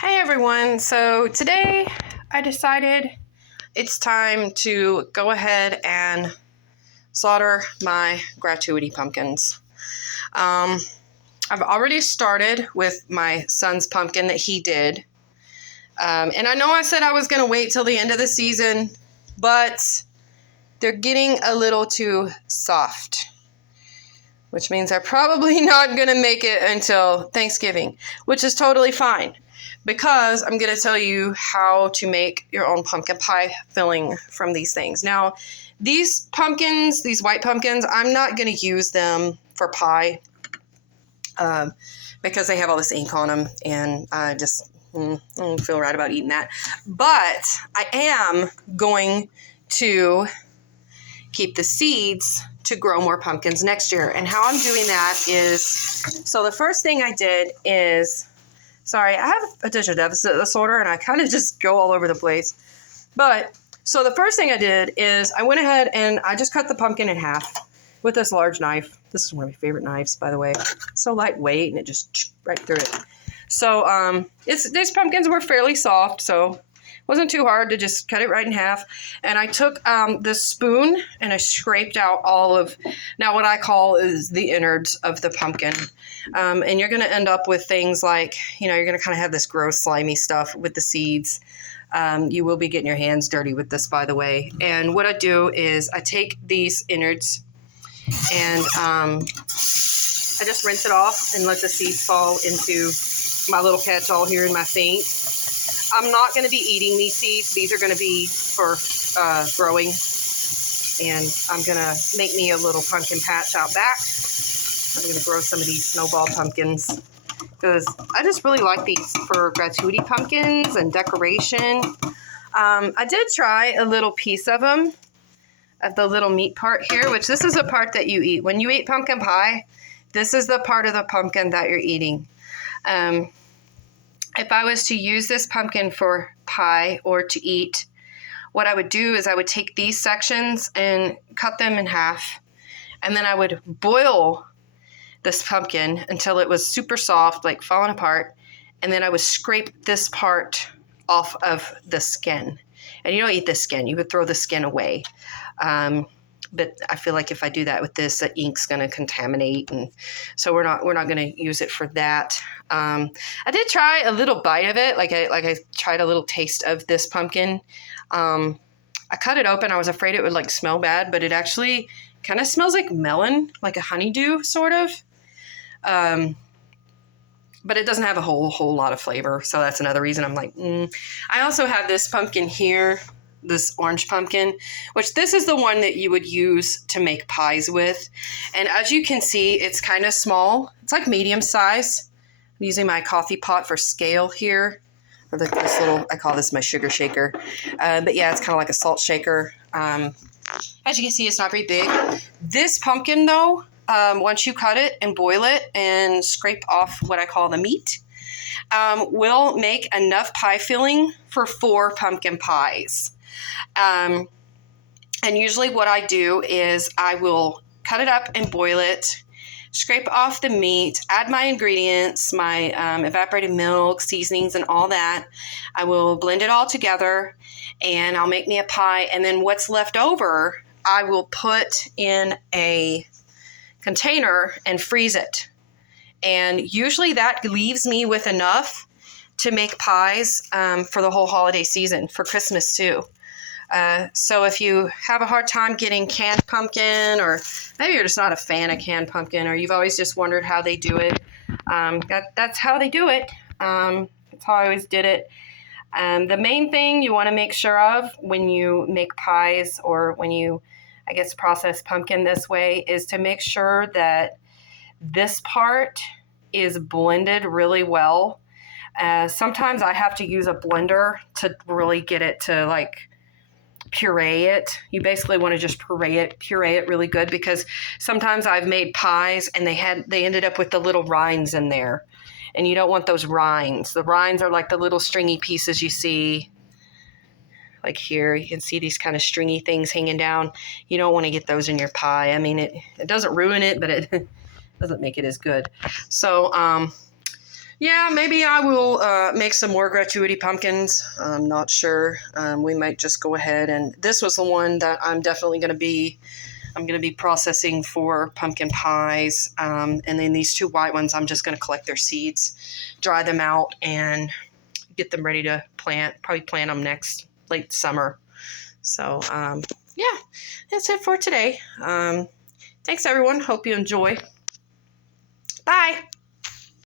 Hey everyone, so today I decided it's time to go ahead and slaughter my gratuity pumpkins. I've already started with my son's pumpkin that he did. And I know I said I was going to wait till the end of the season, but they're getting a little too soft, which means I'm probably not going to make it until Thanksgiving, which is totally fine. Because I'm going to tell you how to make your own pumpkin pie filling from these things. Now, these pumpkins, these white pumpkins, I'm not going to use them for pie because they have all this ink on them, and I just don't feel right about eating that. But I am going to keep the seeds to grow more pumpkins next year. And how I'm doing that is, so the first thing I did is, sorry, I have attention deficit disorder, and I kind of just go all over the place. But, so the first thing I did is I went ahead and I just cut the pumpkin in half with this large knife. This is one of my favorite knives, by the way. It's so lightweight, and it just right through it. So, these pumpkins were fairly soft, so it wasn't too hard to just cut it right in half. And I took this spoon and I scraped out all of, now what I call is the innards of the pumpkin. And you're going to end up with things like, you're going to kind of have this gross slimy stuff with the seeds. You will be getting your hands dirty with this, by the way. And what I do is I take these innards and I just rinse it off and let the seeds fall into my little catch-all here in my sink. I'm not going to be eating these seeds. These are going to be for growing. And I'm going to make me a little pumpkin patch out back. I'm going to grow some of these snowball pumpkins because I just really like these for gratuity pumpkins and decoration. I did try a little piece of them, of the little meat part here, which this is a part that you eat. When you eat pumpkin pie, this is the part of the pumpkin that you're eating. If I was to use this pumpkin for pie or to eat, what I would do is I would take these sections and cut them in half, and then I would boil this pumpkin until it was super soft, like falling apart, and then I would scrape this part off of the skin. And you don't eat the skin, you would throw the skin away. But I feel like if I do that with this, the ink's going to contaminate, and so we're not going to use it for that. I did try a little bite of it, like I tried a little taste of this pumpkin. I cut it open. I was afraid it would like smell bad, but it actually kind of smells like melon, like a honeydew sort of. But it doesn't have a whole lot of flavor, so that's another reason I'm like, I also have this pumpkin here, this orange pumpkin, which this is the one that you would use to make pies with. And as you can see, it's kind of small. It's like medium size. I'm using my coffee pot for scale here. Or like this little, I call this my sugar shaker. But yeah, it's kind of like a salt shaker. As you can see, it's not very big. This pumpkin though, once you cut it and boil it and scrape off what I call the meat, will make enough pie filling for 4 pumpkin pies. And usually what I do is I will cut it up and boil it, scrape off the meat, add my ingredients, my evaporated milk, seasonings, and all that. I will blend it all together, and I'll make me a pie. And then what's left over, I will put in a container and freeze it. And usually that leaves me with enough to make pies for the whole holiday season, for Christmas too. So if you have a hard time getting canned pumpkin, or maybe you're just not a fan of canned pumpkin, or you've always just wondered how they do it, that's how they do it. That's how I always did it. The main thing you want to make sure of when you make pies, or when you, I guess, process pumpkin this way, is to make sure that this part is blended really well. Sometimes I have to use a blender to really get it to like puree it. You basically want to just puree it really good, because sometimes I've made pies and they ended up with the little rinds in there, and you don't want those rinds. The rinds are like the little stringy pieces you see. Like here, you can see these kind of stringy things hanging down. You don't want to get those in your pie. I mean, it doesn't ruin it, but it doesn't make it as good. So Yeah, maybe I will make some more gratuity pumpkins. I'm not sure. We might just go ahead, and this was the one that I'm definitely going to be. I'm going to be processing for pumpkin pies, and then these 2 white ones, I'm just going to collect their seeds, dry them out, and get them ready to plant. Probably plant them next late summer. So yeah, that's it for today. Thanks everyone. Hope you enjoy. Bye.